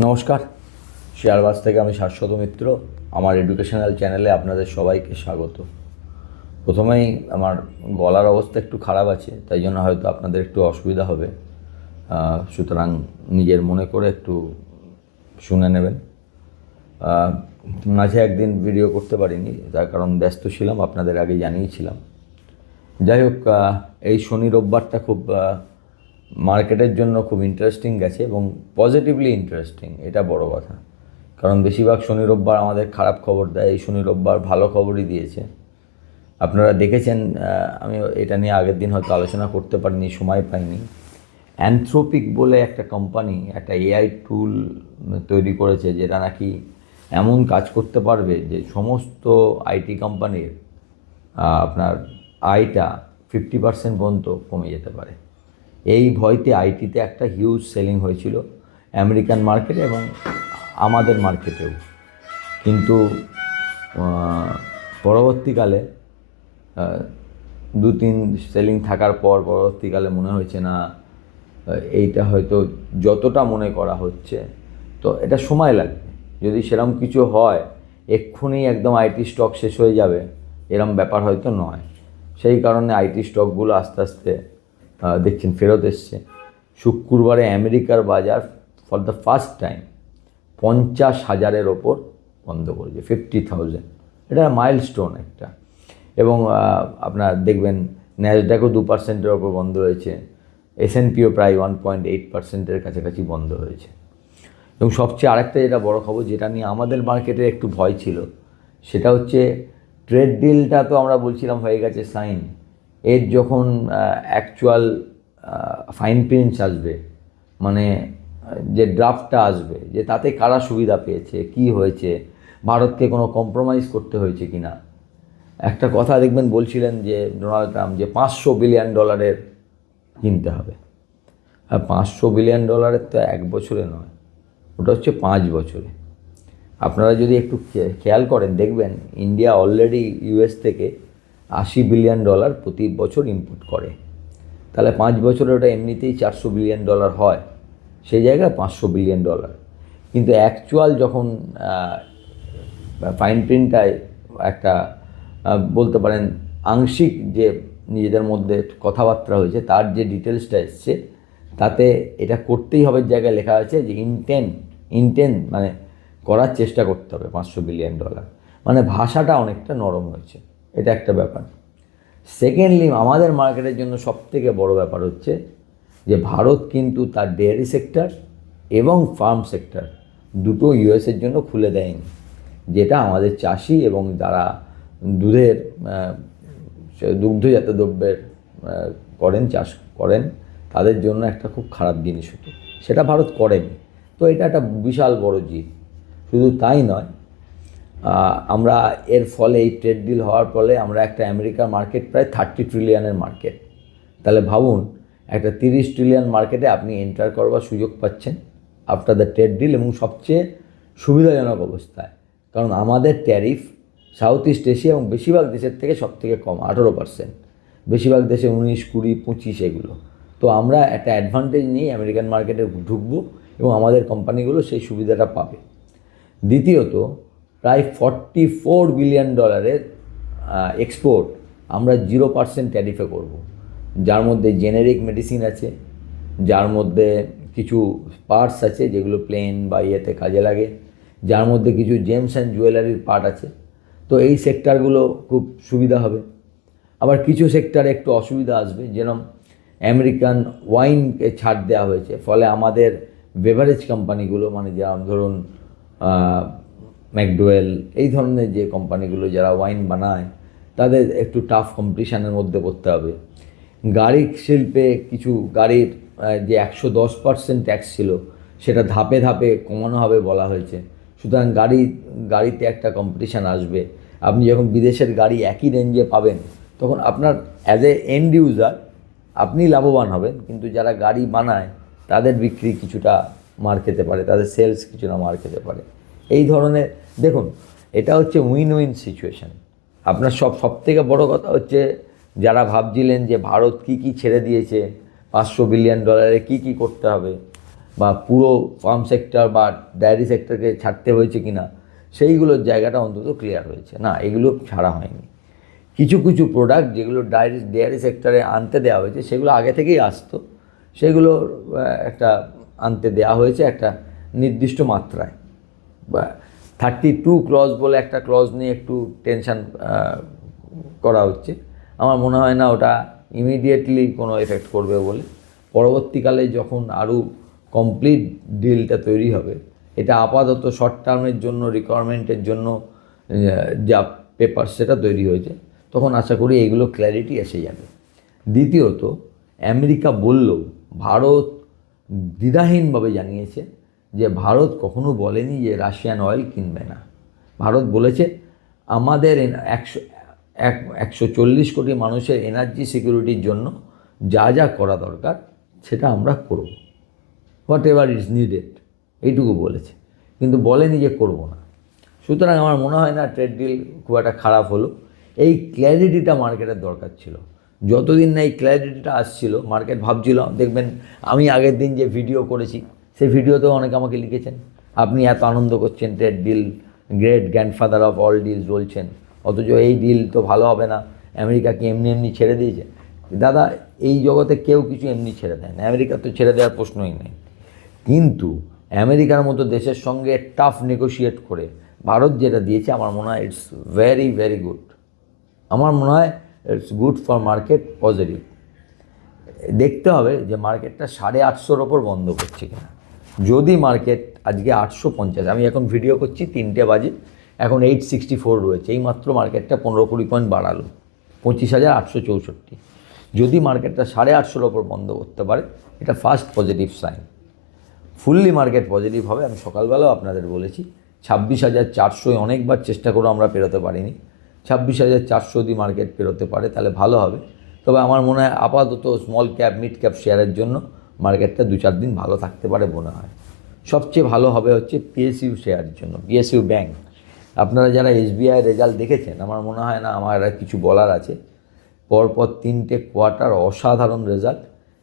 নমস্কার, শেয়ারবাজ থেকে আমি শাশ্বত মিত্র। আমার এডুকেশনাল চ্যানেলে আপনাদের সবাইকে স্বাগত। প্রথমেই আমার গলার অবস্থা একটু খারাপ আছে, তাই জন্য হয়তো আপনাদের একটু অসুবিধা হবে, সুতরাং নিজের মনে করে একটু শুনে নেবেন। মাঝে একদিন ভিডিও করতে পারিনি, তার কারণ ব্যস্ত ছিলাম, আপনাদের আগে জানিয়েছিলাম। যাই হোক, এই শনি রোববারটা খুব মার্কেটের জন্য খুব ইন্টারেস্টিং গেছে এবং পজিটিভলি ইন্টারেস্টিং, এটা বড় কথা। কারণ বেশিরভাগ শনি রোববার আমাদের খারাপ খবর দেয়, এই শনি রোববার ভালো খবরই দিয়েছে। আপনারা দেখেছেন, আমি এটা নিয়ে আগের দিন হয়তো আলোচনা করতে পারিনি, সময় পাইনি। অ্যানথ্রোপিক বলে একটা কোম্পানি একটা এআই টুল তৈরি করেছে, যেটা নাকি এমন কাজ করতে পারবে যে সমস্ত আইটি কোম্পানির আপনার আয়টা 50% পর্যন্ত কমে যেতে পারে। এই ভয়তে আইটিতে একটা হিউজ সেলিং হয়েছিল আমেরিকান মার্কেটে এবং আমাদের মার্কেটেও। কিন্তু পরবর্তীকালে 2-3 সেলিং থাকার পর পরবর্তীকালে মনে হয়েছে না, এইটা হয়তো যতটা মনে করা হচ্ছে, তো এটা সময় লাগবে। যদি সেরকম কিছু হয় এক্ষুনি একদম আইটি স্টক শেষ হয়ে যাবে, এরম ব্যাপার হয়তো নয়। সেই কারণে আইটি স্টকগুলো আস্তে আস্তে দেখছেন ফেরত এসছে। শুক্রবারে আমেরিকার বাজার ফর দ্য ফার্স্ট টাইম 50,000-এর ওপর বন্ধ করেছে, 50,000। এটা মাইলস্টোন একটা। এবং আপনার দেখবেন ন্যাসডাকও 2%-এর ওপর বন্ধ হয়েছে, S&Pও প্রায় 1.8%-এর কাছাকাছি বন্ধ হয়েছে। এবং সবচেয়ে আরেকটা যেটা বড় খবর, যেটা নিয়ে আমাদের মার্কেটে একটু ভয় ছিল, সেটা হচ্ছে ট্রেড ডিলটা তো আমরা বলছিলাম হয়ে গেছে সাইন, এর যখন অ্যাকচুয়াল ফাইন প্রিন্টস আসবে, মানে যে ড্রাফটটা আসবে, যে তাতে কারা সুবিধা পেয়েছে, কি হয়েছে, ভারতকে কোনো কম্প্রোমাইজ করতে হয়েছে কি না। একটা কথা দেখবেন বলছিলেন যে ডোনাল্ড ট্রাম্প, যে $500 বিলিয়ন কিনতে হবে। আর $500 বিলিয়ন তো 1 বছরে নয়, ওটা হচ্ছে 5 বছরে। আপনারা যদি একটু খেয়াল করেন দেখবেন ইন্ডিয়া অলরেডি ইউএস থেকে $80 বিলিয়ন প্রতি বছর ইম্পোর্ট করে। তাহলে 5 বছরে ওটা এমনিতেই $400 বিলিয়ন হয়, সেই জায়গায় $500 বিলিয়ন। কিন্তু অ্যাকচুয়াল যখন ফাইন প্রিন্টটায় একটা বলতে পারেন আংশিক যে নিজেদের মধ্যে কথাবার্তা হয়েছে, তার যে ডিটেলসটা এসছে, তাতে এটা করতেই হবে জায়গায় লেখা আছে যে ইন্টেন্ট মানে করার চেষ্টা করতে হবে $500 বিলিয়ন। মানে ভাষাটা অনেকটা নরম হয়েছে, এটা একটা ব্যাপার। সেকেন্ডলি, আমাদের মার্কেটের জন্য সবথেকে বড় ব্যাপার হচ্ছে যে ভারত কিন্তু তার ডেয়ারি সেক্টর এবং ফার্ম সেক্টর দুটো ইউএসের জন্য খুলে দেয়নি, যেটা আমাদের চাষি এবং যারা দুগ্ধজাত দ্রব্যের চাষ করেন, তাদের জন্য একটা খুব খারাপ জিনিস হতো, সেটা ভারত করেনি। তো এটা একটা বিশাল বড় জিত। শুধু তাই নয়, আমরা এর ফলে এই ট্রেড ডিল হওয়ার ফলে আমরা একটা আমেরিকার মার্কেট প্রায় 30 ট্রিলিয়নের মার্কেট। তাহলে ভাবুন, একটা 30 ট্রিলিয়ন মার্কেটে আপনি এন্টার করবার সুযোগ পাচ্ছেন আফটার দ্য ট্রেড ডিল, এবং সবচেয়ে সুবিধাজনক অবস্থায়। কারণ আমাদের ট্যারিফ সাউথ ইস্ট এশিয়া এবং বেশিরভাগ দেশের থেকে সব থেকে কম, 18%। বেশিরভাগ দেশে 19, 20, 25 এগুলো। তো আমরা একটা অ্যাডভান্টেজ নিয়ে আমেরিকান মার্কেটে ঢুকবো এবং আমাদের কোম্পানিগুলো সেই সুবিধাটা পাবে। দ্বিতীয়ত, প্রায় $44 বিলিয়ন এক্সপোর্ট আমরা 0% ট্যারিফে করব, যার মধ্যে জেনেরিক মেডিসিন আছে, যার মধ্যে কিছু পার্টস আছে যেগুলো প্লেন বা ইয়েতে কাজে লাগে, যার মধ্যে কিছু জেমস অ্যান্ড জুয়েলারির পার্ট আছে। তো এই সেক্টরগুলো খুব সুবিধা হবে। আবার কিছু সেক্টরে একটু অসুবিধা আসবে, যেরকম আমেরিকান ওয়াইনকে ছাড় দেওয়া হয়েছে, ফলে আমাদের বেভারেজ কোম্পানিগুলো, মানে যেমন ধরুন ম্যাকডোয়েল, এই ধরনের যে কোম্পানিগুলো যারা ওয়াইন বানায়, তাদের একটু টাফ কম্পিটিশানের মধ্যে পড়তে হবে। গাড়ি শিল্পে কিছু গাড়ির যে 110% ট্যাক্স ছিল, সেটা ধাপে ধাপে কমানো হবে বলা হয়েছে। সুতরাং গাড়িতে একটা কম্পিটিশান আসবে। আপনি যখন বিদেশের গাড়ি একই রেঞ্জে পাবেন, তখন আপনার অ্যাজ এ এন্ড ইউজার আপনি লাভবান হবেন, কিন্তু যারা গাড়ি বানায় তাদের বিক্রি কিছুটা মার খেতে পারে, তাদের সেলস কিছুটা মার খেতে পারে। এই ধরনের দেখুন, এটা হচ্ছে উইন উইন সিচুয়েশান। আপনার সবথেকে বড় কথা হচ্ছে, যারা ভাবছিলেন যে ভারত কী ছেড়ে দিয়েছে, $500 বিলিয়ন কী করতে হবে, বা পুরো ফার্ম সেক্টর বা ডায়েরি সেক্টরকে ছাড়তে হয়েছে কি না, সেইগুলোর জায়গাটা অন্তত ক্লিয়ার হয়েছে। না, এগুলো ছাড়া হয়নি। কিছু কিছু প্রোডাক্ট যেগুলো ডেয়ারি সেক্টরে আনতে দেওয়া হয়েছে সেগুলো আগে থেকেই আসতো, সেগুলোর একটা আনতে দেওয়া হয়েছে একটা নির্দিষ্ট মাত্রায়। বা 32 ক্লজ বলে একটা ক্লজ নিয়ে একটু টেনশন করা হচ্ছে। আমার মনে হয় না ওটা ইমিডিয়েটলি কোনো এফেক্ট করবে বলে। পরবর্তীকালে যখন আরও কমপ্লিট ডিলটা তৈরি হবে, এটা আপাতত শর্ট টার্মের জন্য রিকোয়ারমেন্টের জন্য যা পেপার সেটা তৈরি হয়েছে, তখন আশা করি এইগুলো ক্ল্যারিটি এসে যাবে। দ্বিতীয়ত, আমেরিকা বললেও ভারত দ্বিধাহীনভাবে জানিয়েছে যে ভারত কখনো বলেনি যে রাশিয়ান অয়েল কিনবে না। ভারত বলেছে আমাদের 140 কোটি মানুষের এনার্জি সিকিউরিটির জন্য যা যা করা দরকার সেটা আমরা করব, হোয়াট এভার ইজ নিডেড, এইটুকু বলেছে, কিন্তু বলেনি যে করব না। সুতরাং আমার মনে হয় না ট্রেড ডিল খুব একটা খারাপ হলো। এই ক্ল্যারিটিটা মার্কেটের দরকার ছিল। যতদিন না এই ক্ল্যারিটিটা আসছিল, মার্কেট ভাবছিল, দেখবেন আমি আগের দিন যে ভিডিও করেছি সেই ভিডিওতেও অনেকে আমাকে লিখেছেন, আপনি এত আনন্দ করছেন, trade deal great grandfather of all deals বলছেন, অথচ এই ডিল তো ভালো হবে না, আমেরিকা কি এমনি এমনি ছেড়ে দিয়েছে। দাদা, এই জগতে কেউ কিছু এমনি ছেড়ে দেয় না, আমেরিকা তো ছেড়ে দেওয়ার প্রশ্নই নেই। কিন্তু আমেরিকার মতো দেশের সঙ্গে টাফ নেগোশিয়েট করে ভারত যেটা দিয়েছে, আমার মনে হয় ইটস ভেরি ভেরি গুড। আমার মনে হয় it's good for market, positive. দেখতে হবে যে মার্কেটটা 850-র ওপর বন্ধ করছে কিনা। যদি মার্কেট আজকে 850, আমি এখন ভিডিও করছি 3টে বাজে, এখন 864 রয়েছে, এইমাত্র মার্কেটটা 15-20 পয়েন্ট বাড়ালো, 25,864। যদি মার্কেটটা 850-র ওপর বন্ধ করতে পারে, এটা first positive sign. Fully market positive হবে। আমি সকালবেলাও আপনাদের বলেছি 26,400 অনেকবার চেষ্টা করে আমরা পেরোতে পারিনি। 26,400 যদি মার্কেট পেরোতে পারে তাহলে ভালো হবে। তবে আমার মনে হয় আপাতত স্মল ক্যাপ মিড ক্যাপ শেয়ারের জন্য মার্কেটটা 2-4 দিন ভালো থাকতে পারে মনে হয়। সবচেয়ে ভালো হবে হচ্ছে পিএসইউ শেয়ারের জন্য, পিএসইউ ব্যাংক। আপনারা যারা এসবিআই রেজাল্ট দেখেছেন, আমার মনে হয় না আমার আর কিছু বলার আছে। পরপর 3টে কোয়ার্টার অসাধারণ রেজাল্ট,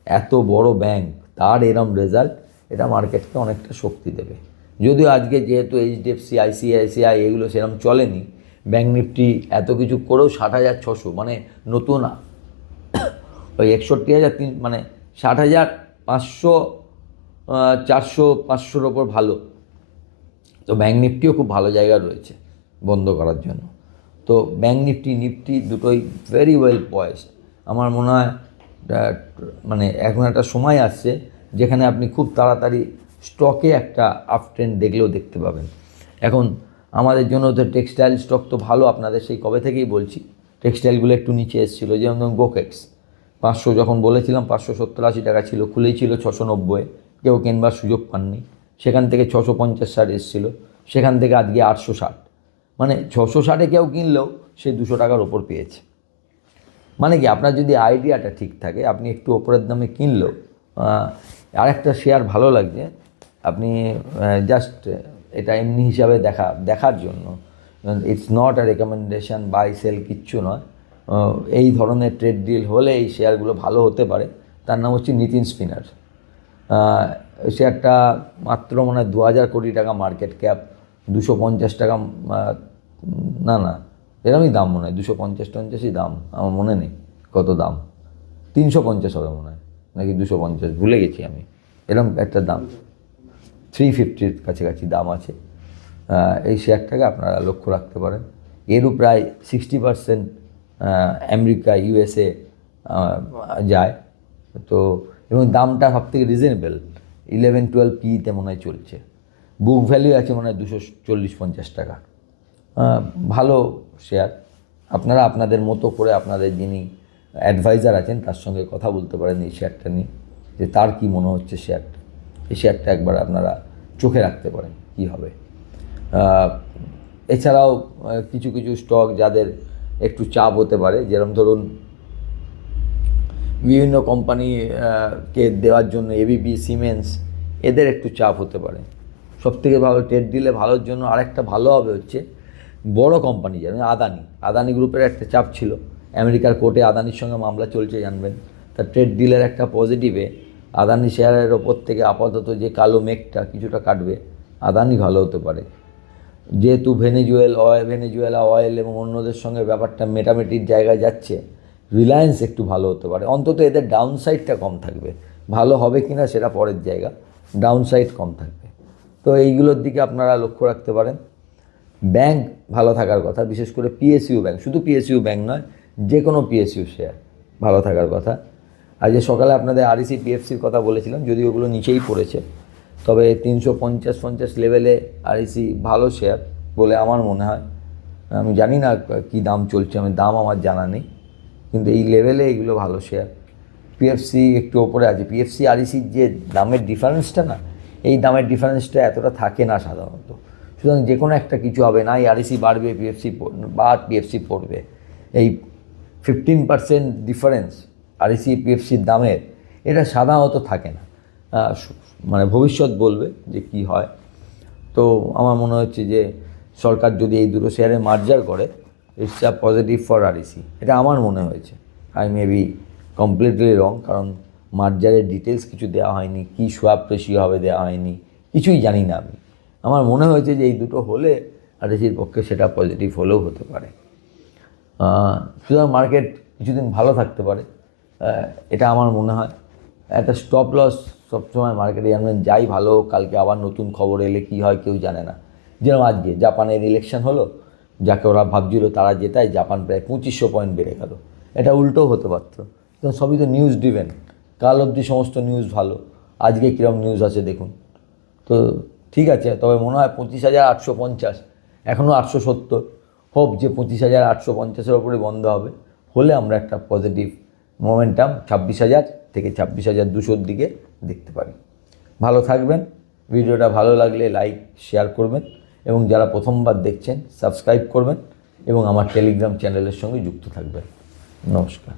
এত বড় ব্যাংক তার এরম রেজাল্ট, এটা মার্কেটকে অনেকটা শক্তি দেবে। যদিও আজকে যেহেতু এইচডিএফসি, আইসিআইসিআই এগুলো সেরকম চলেনি, ব্যাঙ্ক নিফটি এত কিছু করেও 60,600, মানে নতুন ওই 61,300, মানে 60,500, 400, 500-র ওপর ভালো। তো ব্যাঙ্ক নিফটিও খুব ভালো জায়গা রয়েছে বন্ধ করার জন্য। তো ব্যাঙ্ক নিফটি দুটোই ভেরি ওয়েল পয়েসড। আমার মনে হয় মানে এখন একটা সময় আসছে যেখানে আপনি খুব তাড়াতাড়ি স্টকে একটা আপ ট্রেন্ড দেখলেও দেখতে পাবেন। এখন আমাদের জন্য তো টেক্সটাইল স্টক তো ভালো, আপনাদের সেই কবে থেকেই বলছি। টেক্সটাইলগুলো একটু নিচে এসেছিলো, যেমন ধরুন গোকেক্স 500 যখন বলেছিলাম 570-80 টাকা ছিল, খুলেই ছিল 690, কেউ কেনবার সুযোগ পাননি। সেখান থেকে 650-60 এসেছিলো, সেখান থেকে আজকে 860, মানে 660-এ কেউ কিনলেও সে 200 টাকার ওপর পেয়েছে। মানে কি, আপনার যদি আইডিয়াটা ঠিক থাকে, আপনি একটু ওপরের দামে কিনলেও আরেকটা শেয়ার ভালো লাগছে, আপনি জাস্ট এটা এমনি হিসাবে দেখার জন্য, it's not a recommendation, buy sell কিচ্ছু নয়। এই ধরনের ট্রেড ডিল হলে এই শেয়ারগুলো ভালো হতে পারে। তার নাম হচ্ছে নিতিন স্পিনার। শেয়ারটা মাত্র মনে হয় 2,000 কোটি টাকা মার্কেট ক্যাপ, 250 টাকা, না এরমই দাম মনে হয়, 250-250ই দাম, আমার মনে নেই কত দাম, 350 হবে মনে হয় নাকি 250, ভুলে গেছি আমি, এরকম একটা দাম, 350-র কাছাকাছি দাম আছে। এই শেয়ারটাকে আপনারা লক্ষ্য রাখতে পারেন। এরও প্রায় 60% আমেরিকা, ইউএসএ যায়। তো এবং দামটা সব থেকে রিজনেবল, 11-12 পিতে মনে হয় চলছে। বুক ভ্যালু আছে মনে হয় 240-50 টাকা। ভালো শেয়ার। আপনারা আপনাদের মতো করে আপনাদের যিনি অ্যাডভাইজার আছেন তার সঙ্গে কথা বলতে পারেন এই শেয়ারটা নিয়ে, যে তার কি মনে হচ্ছে শেয়ারটা। এই শেয়ারটা একবার আপনারা চোখে রাখতে পারেন কি হবে। এছাড়াও কিছু কিছু স্টক যাদের একটু চাপ হতে পারে, যেরকম ধরুন বিভিন্ন কোম্পানিকে দেওয়ার জন্য এবিবি, সিমেন্স, এদের একটু চাপ হতে পারে। সবথেকে ভালো ট্রেড ডিলে ভালোর জন্য আরেকটা ভালো হবে হচ্ছে বড় কোম্পানি, যেমন আদানি গ্রুপের একটা চাপ ছিল, আমেরিকার কোর্টে আদানির সঙ্গে মামলা চলছে জানবেন। তা ট্রেড ডিলের একটা পজিটিভে আদানি শেয়ারের ওপর থেকে আপাতত যে কালো মেঘটা কিছুটা কাটবে, আদানি ভালো হতে পারে। যেহেতু ভেনেজুয়েলা অয়েল এবং অন্যদের সঙ্গে ব্যাপারটা মেটামেটির জায়গায় যাচ্ছে, রিলায়েন্স একটু ভালো হতে পারে। অন্তত এদের ডাউন সাইডটা কম থাকবে। ভালো হবে কি না সেটা পরের জায়গা, ডাউন সাইড কম থাকবে। তো এইগুলোর দিকে আপনারা লক্ষ্য রাখতে পারেন। ব্যাংক ভালো থাকার কথা, বিশেষ করে পিএসইউ ব্যাংক, শুধু পিএসইউ ব্যাংক নয়, যে কোনো পিএসইউ শেয়ার ভালো থাকার কথা। আজকে সকালে আপনাদের আরইসি পিএফসির কথা বলেছিলাম, যদি ওগুলো নিচেই পড়েছে, তবে 350 লেভেলে আরইসি ভালো শেয়ার বলে আমার মনে হয়। আমি জানি না কী দাম চলছে, দাম আমার জানা নেই, কিন্তু এই লেভেলে এগুলো ভালো শেয়ার। পিএফসি একটু ওপরে আছে। পিএফসি আরইসির যে দামের ডিফারেন্সটা না, এই দামের ডিফারেন্সটা এতটা থাকে না সাধারণত। সুতরাং যে কোনো একটা কিছু হবে, না আরইসি বাড়বে পিএফসি পড়বে। এই 15% ডিফারেন্স আরইসি পিএফসির দামের, এটা সাধারণত থাকে না। মানে ভবিষ্যৎ বলবে যে কি হয়। তো আমার মনে হচ্ছে যে সরকার যদি এই দুটো শেয়ারে মার্জার করে, it's a positive for REC, এটা আমার মনে হয়েছে। আই মে বি কমপ্লিটলি রং, কারণ মার্জারের ডিটেলস কিছু দেওয়া হয়নি, কী সোয়াপ রেশিও হবে দেওয়া হয়নি, কিছুই জানি না আমি। আমার মনে হয়েছে যে এই দুটো হলে আরইসির পক্ষে সেটা পজিটিভ হলেও হতে পারে। সুতরাং মার্কেট কিছুদিন ভালো থাকতে পারে, এটা আমার মনে হয়। একটা স্টপ লস সবসময় মার্কেটে জানবেন, যাই ভালো কালকে আবার নতুন খবর এলে কী হয় কেউ জানে না। যেরকম আজকে জাপানের ইলেকশন হলো, যাকে ওরা ভাবছিল তারা জেতায়, জাপান প্রায় 2500 পয়েন্ট বেড়ে গেল। এটা উল্টোও হতে পারত। তো সবই তো নিউজ ডিভেন। কাল অবধি সমস্ত নিউজ ভালো, আজকে কীরকম নিউজ আছে দেখুন। তো ঠিক আছে, তবে মনে হয় 25,850, এখনও 870, হোপ যে 25,850-এর ওপরে বন্ধ হবে। হলে আমরা একটা পজিটিভ মোমেন্টাম 26,000 থেকে 26,200-র দিকে দেখতে পারি। ভালো থাকবেন। ভিডিওটা ভালো লাগলে লাইক শেয়ার করবেন, এবং যারা প্রথমবার দেখছেন সাবস্ক্রাইব করবেন, এবং আমার টেলিগ্রাম চ্যানেলের সঙ্গে যুক্ত থাকবেন। নমস্কার।